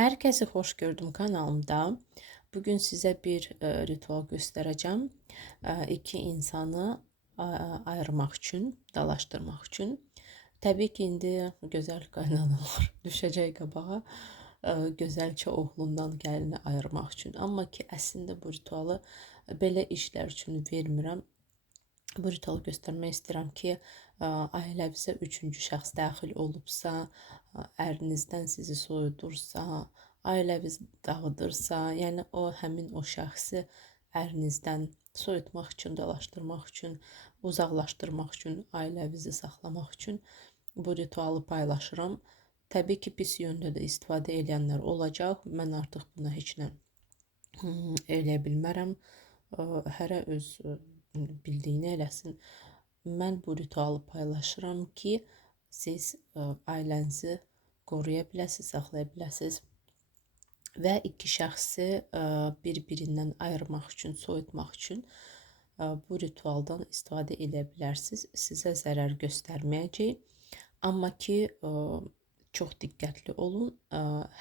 Herkese hoş gördüm kanalımda. Bugün size bir ritual göstereceğim. İki insanı ayırmak için, dalaştırmak için. Tabii ki indi güzel kaynanalar düşəcək qabağa. Gözəlcə oğlundan gəlini ayırmaq üçün. Amma ki əslində bu ritualı belə işlər üçün vermirəm. Bu ritualı göstərmək istəyirəm ki, ailəvizə üçüncü şəxs daxil olubsa, ərinizdən sizi soyudursa, ailəviz dağıdırsa, yəni həmin o şəxsi ərinizdən soyutmaq üçün, dalaşdırmaq üçün, uzaqlaşdırmaq üçün, ailəvizi saxlamaq üçün bu ritualı paylaşıram. Təbii ki, pis yöndə də istifadə edənlər olacaq. Mən artıq buna heç nə eləyə bilmərəm. Hərə öz bildiyini eləsin. Mən bu ritualı paylaşıram ki, siz ailənizi qoruya biləsiniz, saxlaya biləsiniz və iki şəxsi bir-birindən ayırmaq üçün, soyutmaq üçün bu ritualdan istifadə edə bilərsiniz. Sizə zərər göstərməyəcək. Amma ki, çox diqqətli olun.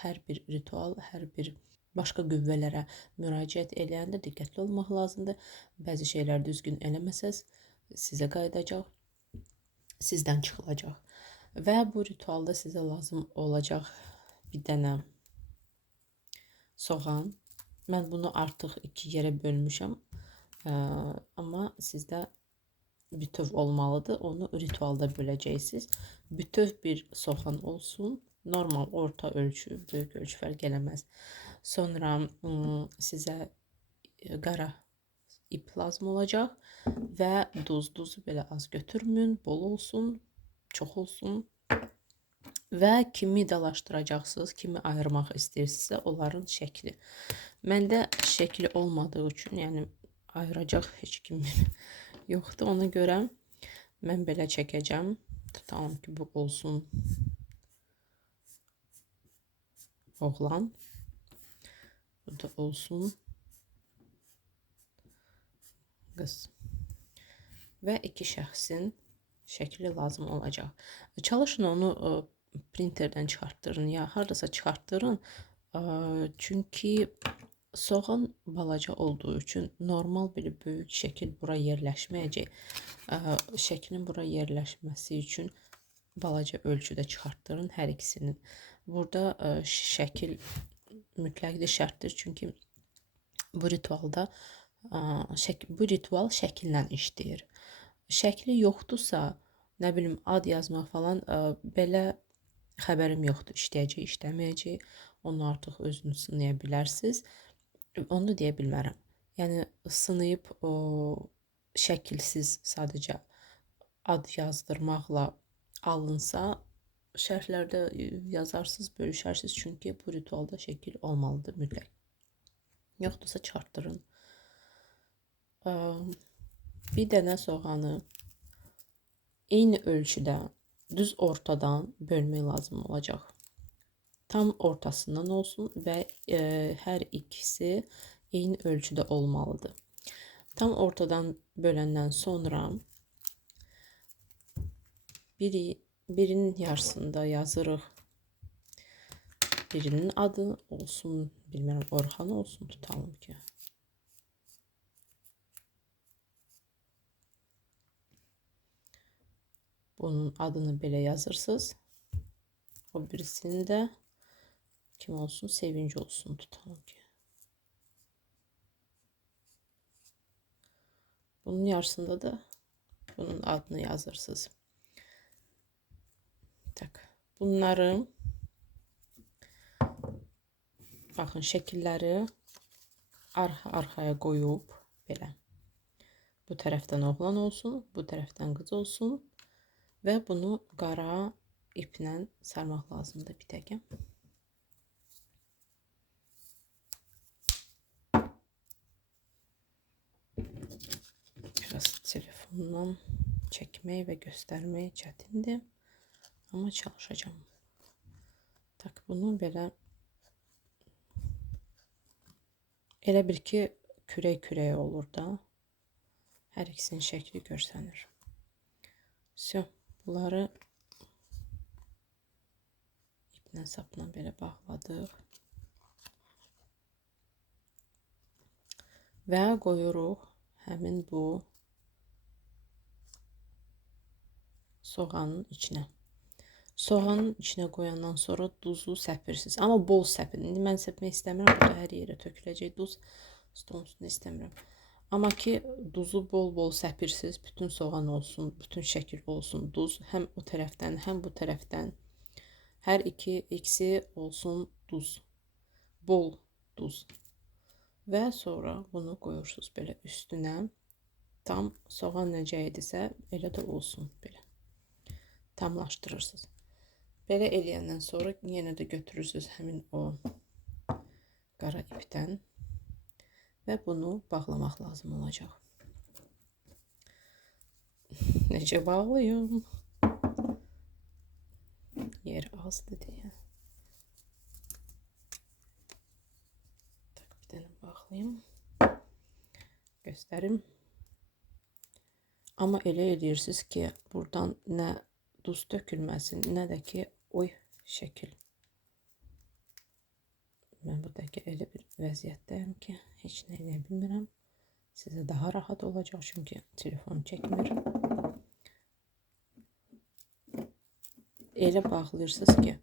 Hər bir ritual, hər bir başqa qüvvələrə müraciət eləyəndə diqqətli olmaq lazımdır. Bəzi şeylər düzgün eləməsəz, sizə qayıdacaq, sizdən çıxılacaq. Və bu ritualda sizə lazım olacaq bir dənə soğan. Mən bunu artıq iki yerə bölmüşəm. Amma sizdə bütöv olmalıdır. Onu ritualda böləcəksiniz. Bütöv bir soğan olsun. Normal, orta ölçü, böyük ölçü fərq eləməz. Sonra sizə qara ip lazım olacaq və duzu belə az götürməyin, bol olsun, çox olsun. Və kimi dalaşdıracaqsınız, kimi ayırmaq istəyirsinizsə onların şəkli. Məndə şəkli olmadığı üçün, yəni ayıracaq heç kim yoxdur. Ona görə mən belə çəkəcəm. Tutalım ki, bu olsun oğlan. Bu da olsun qız. Və iki şəxsin şəkli lazım olacaq. Çalışın onu printerdən çıxartdırın ya hardasa çıxartdırın. Çünki soğan balaca olduğu üçün normal bir böyük şəkil bura yerləşməyəcək. Şəklin bura yerləşməsi üçün balaca ölçüdə çıxartdırın hər ikisinin. Burada şəkil mütləqdir, şərtdir. Çünki bu ritualda bu ritual şəkillə işləyir. Şəkli yoxdursa, nə bilim ad yazmaq falan belə xəbərim yoxdur. İşləyəcək, işləməyəcək. Onu artıq özünüz sınaya bilərsiniz. Onu deyə bilmərəm. Yəni sınayıb o şəkilsiz sadəcə ad yazdırmaqla alınsa, şərhlərdə yazarsınız, bölüşərsiniz. Çünki bu ritualda şəkil olmalıdır mütləq. Yoxdursa çıxartdırın. Bir dənə soğanı eyni ölçüdə düz ortadan bölmək lazım olacaq. Tam ortasından olsun və hər ikisi eyni ölçüdə olmalıdır. Tam ortadan böləndən sonra birinin yarısında yazırıq. Birinin adı olsun, bilmirəm, Orxan olsun, tutalım ki. Bunun adını belə yazırsınız. O birisinin də kim olsun? Sevinç olsun, tutalım ki. Bunun yarısında da bunun adını yazırsınız. Tak. Bunları baxın, şəkilləri arxa-arxaya qoyub belə. Bu tərəfdən oğlan olsun, bu tərəfdən qız olsun və bunu qara iplə sarmaq lazımdır bir təqə. Biraz telefondan çəkmək və göstərmək çətindir, amma çalışacağım. Tak, bunu belə elə bil ki, kürək-kürək olur da. Hər ikisinin şəkli görsənir. Bunları iplə sapla belə bağladıq. və qoyuruq həmin bu soğanın içinə. Soğanın içinə qoyandan sonra duzu səpirsiniz. Amma bol səpin. İndi mən səpmək istəmirəm. Burada hər yerə töküləcək duz. Stolun üstünə istəmirəm. Amma ki duzu bol-bol səpirsiniz. Bütün soğan olsun, bütün şəkil olsun duz. Həm o tərəfdən, həm bu tərəfdən. Hər ikisi olsun duz. Bol duz. Və sonra bunu qoyursunuz belə üstünə. Tam soğan necə idisə elə də olsun belə. Tamlaşdırırsınız. Belə eləyəndən sonra yenə də götürürsünüz həmin o qara ipdən və bunu bağlamaq lazım olacaq. Necə bağlayım? Yer azdır deyə. Bir dənə bağlayım. Göstərim. Amma elə eləyirsiniz ki, buradan nə duz tökülməsin, nə də ki oy şəkil. Mən buradakı elə bir vəziyyətdəyim ki, heç nə eləyə bilmirəm. Sizə daha rahat olacaq, çünki telefon çəkmir. Elə bağlayırsınız ki,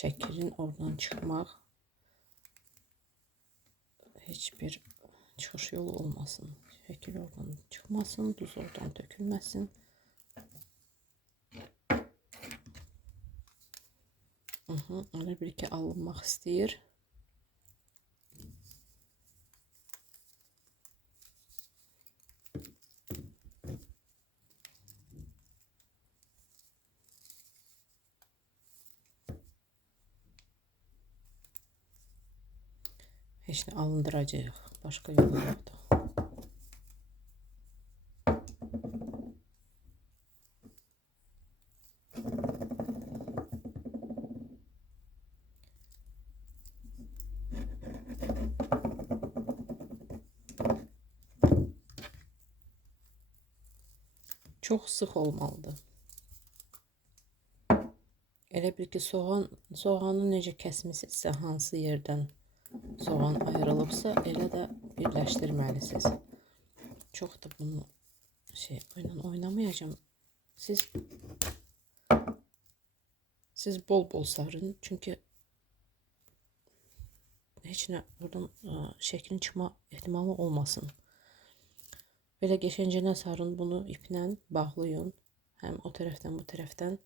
şəklin oradan çıxmaq heç bir çıxış yolu olmasın. Şəkil oradan çıxmasın, duz oradan tökülməsin. Elə bir ki alınmaq istəyir. Heç nə alındıracaq. Başqa yolu yoxdur. Çox sıx olmalıdır. Elə bir ki soğanı necə kəsmisinizsə, hansı yerdən soğan ayrılıbsa, elə də birləşdirməlisiniz. Çox da bunu oynamayacağım. Siz bol-bol sarın, çünki heç nə buradan şəklin çıxma ehtimalı olmasın. Belə geçəncənə sarın, bunu iplə bağlayın. Həm o tərəfdən, bu tərəfdən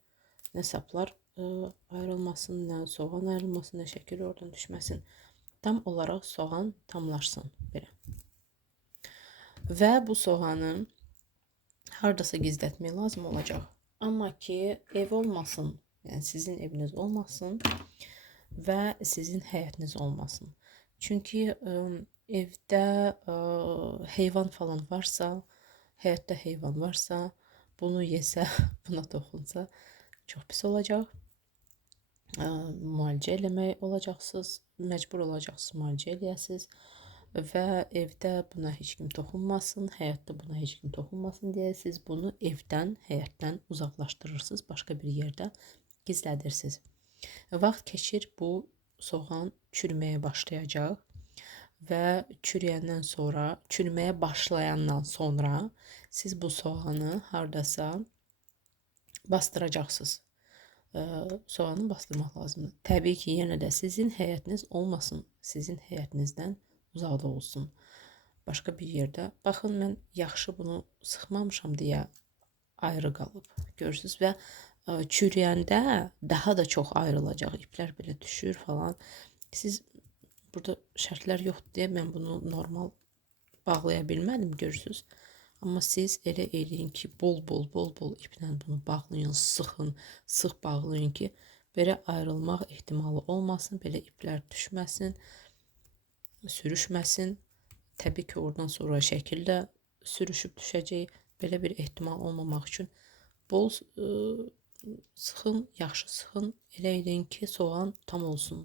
nə saplar ayrılmasın, nə soğan ayrılmasın, nə şəkil oradan düşməsin. Tam olaraq soğan tamlaşsın belə. Və bu soğanı hardasa gizlətmək lazım olacaq. Amma ki ev olmasın, yəni sizin eviniz olmasın və sizin həyətiniz olmasın. Çünki evdə heyvan falan varsa, həyətdə heyvan varsa, bunu yesə, buna toxunsa çox pis olacaq. Müalicə eləmək olacaqsınız, məcbur olacaqsınız müalicə eləyəsiniz və evdə buna heç kim toxunmasın, həyətdə buna heç kim toxunmasın deyə siz bunu evdən, həyətdən uzaqlaşdırırsınız, başqa bir yerdə gizlədirsiniz. Vaxt keçir, bu soğan çürüməyə başlayacaq və çürüməyə başlayandan sonra siz bu soğanı hardasa bastıracaqsınız. Soğanı bastırmaq lazımdır. Təbii ki, yenə də sizin həyətiniz olmasın, sizin həyətinizdən uzaqda olsun. Başqa bir yerdə. Baxın, mən yaxşı bunu sıxmamışam deyə ayrı qalıb. Görürsünüz və çürüyəndə daha da çox ayrılacaq. İplər belə düşür falan. Siz burada şərtlər yoxdur deyə mən bunu normal bağlaya bilmədim, görürsünüz. Amma siz elə eləyin ki, bol-bol iplə bunu bağlayın, sıxın, sıx bağlayın ki, belə ayrılmaq ehtimalı olmasın, belə iplər düşməsin, sürüşməsin. Təbii ki, oradan sonra şəkil də sürüşüb düşəcək. Belə bir ehtimal olmamaq üçün bol sıxın, yaxşı sıxın, elə eləyin ki, soğan tam olsun.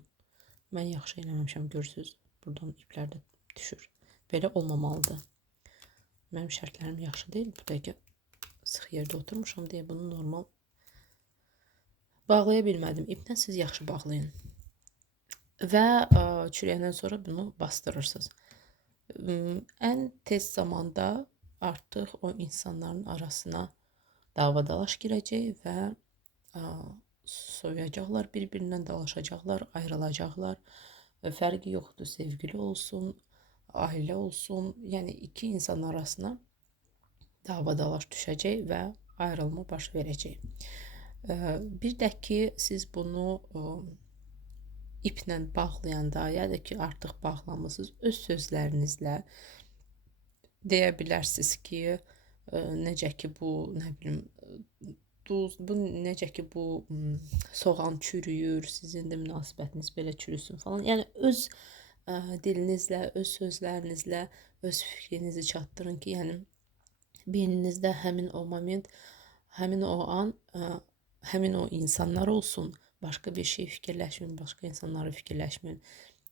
Mən yaxşı eləməmişəm, görürsünüz. Buradan iplər də düşür. Belə olmamalıdır. Mənim şərtlərim yaxşı deyil. Bu dəqiqə sıx yerdə oturmuşam deyə bunu normal bağlaya bilmədim. İpdən siz yaxşı bağlayın. Və çürüyəndən sonra bunu bastırırsınız. Ən tez zamanda artıq o insanların arasına davadalaş girəcək və soyuyacaqlar, bir-birindən dalaşacaqlar, ayrılacaqlar. Fərqi yoxdur, sevgili olsun, ailə olsun, yəni iki insan arasına davadalaş düşəcək və ayrılma baş verəcək. Bir də ki, siz bunu iplə bağlayanda, ya da ki, artıq bağlamısınız, öz sözlərinizlə deyə bilərsiniz ki, necə ki bu, nə bilim, bu necə ki bu soğan çürüyür, sizin də münasibətiniz belə çürüsün falan. Yəni öz dilinizlə, öz sözlərinizlə öz fikrinizi çatdırın ki, yəni beyninizdə həmin o moment, həmin o an, həmin o insanlar olsun. Başqa bir şey fikirləşməyin, başqa insanları fikirləşməyin.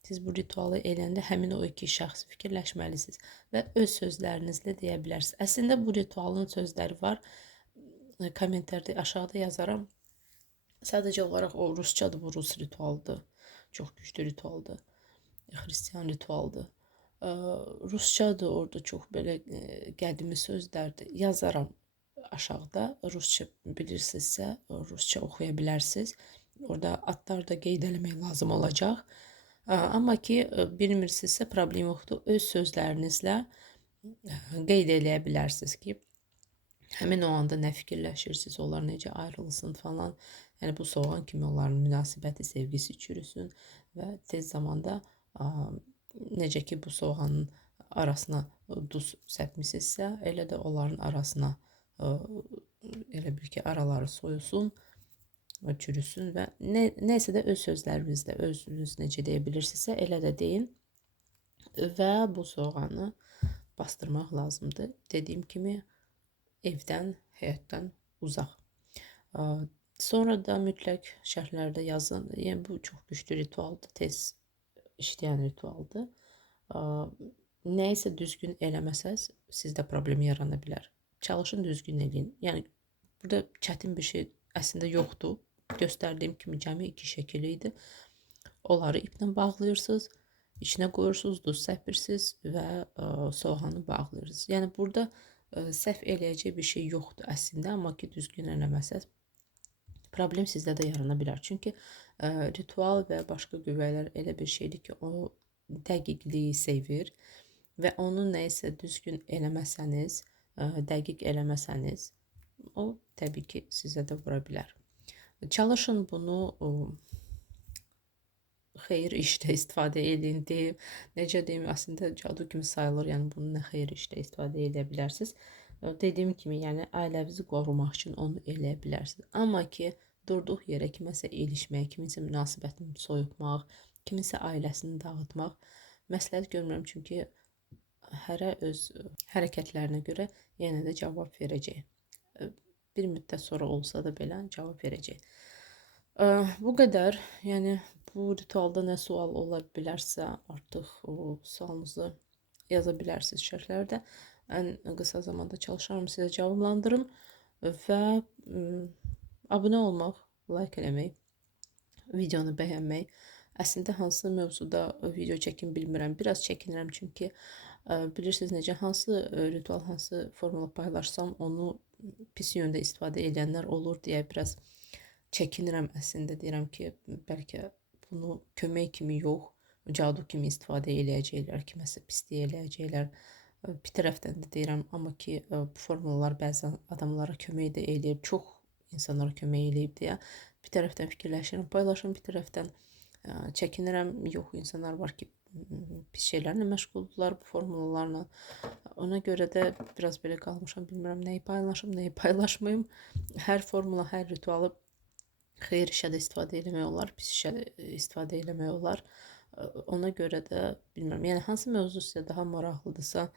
Siz bu ritualı eləyəndə həmin o iki şəxsi fikirləşməlisiniz və öz sözlərinizlə deyə bilərsiniz. Əslində bu ritualın sözləri var. Kommentarda aşağıda yazaram. Sadəcə olaraq o rusçadır, bu rus ritualıdır. Çox güclü ritualdır. Xristian ritualdır. Rusçadır, orada çox belə qədimi sözlərdir. Yazaram aşağıda. Rusça bilirsinizsə, rusça oxuya bilərsiniz. Orada adlar da qeyd eləmək lazım olacaq. Amma ki, bilmirsinizsə problem yoxdur. Öz sözlərinizlə qeyd eləyə bilərsiniz ki, həmin o anda nə fikirləşirsiniz, onlar necə ayrılsın falan. Yəni bu soğan kimi onların münasibəti, sevgisi çürüsün və tez zamanda necə ki bu soğanın arasına duz səpmisinizsə, elə də onların arasına elə bil ki, araları soyusun, çürüsün və nəysə də öz sözlərinizlə, özünüz necə deyə bilirsinizsə, elə də deyin və bu soğanı bastırmaq lazımdır. Dediyim kimi, evdən, həyatdan uzaq. Sonra da mütləq şərhlərdə yazın. Yəni bu çox güclü ritualdır, tez işləyən ritualdır. Nəyisə düzgün eləməsəz, sizdə problem yarana bilər. Çalışın düzgün eləyin. Yəni burada çətin bir şey əslində yoxdur. Göstərdiyim kimi cəmi iki şəkil idi. Onları iplə bağlayırsınız, içinə qoyursunuz, duz səpirsiniz və soğanı bağlayırsınız. Yəni burada səhv eləyəcək bir şey yoxdur əslində, amma ki düzgün eləməsəz problem sizdə də yarana bilər. Çünki ritual və başqa qüvvələr elə bir şeydir ki, o dəqiqliyi sevir və onu nəyisə düzgün eləməsəniz, dəqiq eləməsəniz, o təbii ki sizə də vura bilər. Çalışın bunu xeyir işdə istifadə edin deyim. Necə deyim, əslində cadu kimi sayılır. Yəni bunu nə xeyir işdə istifadə edə bilərsiniz. Dediyim kimi, yəni ailənizi qorumaq üçün onu eləyə bilərsiniz. Amma ki, durduq yerə kiməsə ilişmək, kiminsə münasibətini soyutmaq, kiminsə ailəsini dağıtmaq məsləhət görmürəm. Çünki hərə öz hərəkətlərinə görə yenə də cavab verəcək. Bir müddət sonra olsa da belə cavab verəcək. Bu qədər. Yəni bu ritualda nə sual ola bilərsə, artıq o sualınızı yaza bilərsiniz şərhlərdə. Ən qısa zamanda çalışaram sizə cavablandırım və abunə olmaq, like eləmək, videonu bəyənmək. Əslində hansı mövzuda video çəkim bilmirəm. Biraz çəkinirəm çünki bilirsiniz necə, hansı ritual, hansı formula paylaşsam onu pis yöndə istifadə edənlər olur deyə biraz çəkinirəm əslində. Deyirəm ki, bəlkə bunu kömək kimi yox, cadu kimi istifadə eləyəcəklər, kiməsə pislik eləyəcəklər. Bir tərəfdən də deyirəm, amma ki bu formulalar bəzən adamlara kömək də eləyib, çox insanlara kömək eləyib deyə bir tərəfdən fikirləşirəm, paylaşım, bir tərəfdən çəkinirəm. Yox, insanlar var ki pis şeylərlə məşğuldurlar bu formulalarla. Ona görə də biraz belə qalmışam, bilmirəm nəyi paylaşım, nəyi paylaşmayım. Hər formula, hər ritualı xeyir işə də istifadə eləmək olar, pis işə də istifadə eləmək olar. Ona görə də bilmirəm, yəni hansı mövzu sizə daha maraqlıdırsa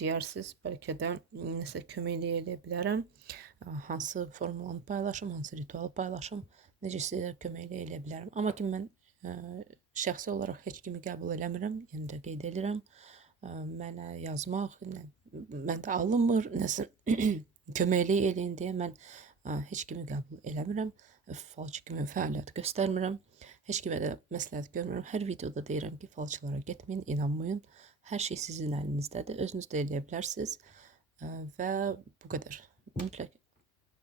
deyərsiniz, bəlkə də nəsə köməklik edə bilərəm. Hansı formulanı paylaşım, hansı ritualı paylaşım, necə sizə köməklik edə bilərəm. Amma ki mən şəxsi olaraq heç kimi qəbul eləmirəm, yəni də qeyd edirəm. Mənə yazmaq, məndə alınmır, nəsə köməklik eləyin deyə mən heç kimi qəbul eləmirəm. falçı kimi fəaliyyət göstərmirəm. Heç kimə də məsləhət görmürəm. Hər videoda deyirəm ki, falçılara getməyin, inanmayın. Hər şey sizin əlinizdədir. Özünüz də eləyə bilərsiniz. Və bu qədər. Mütləq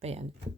bəyənin.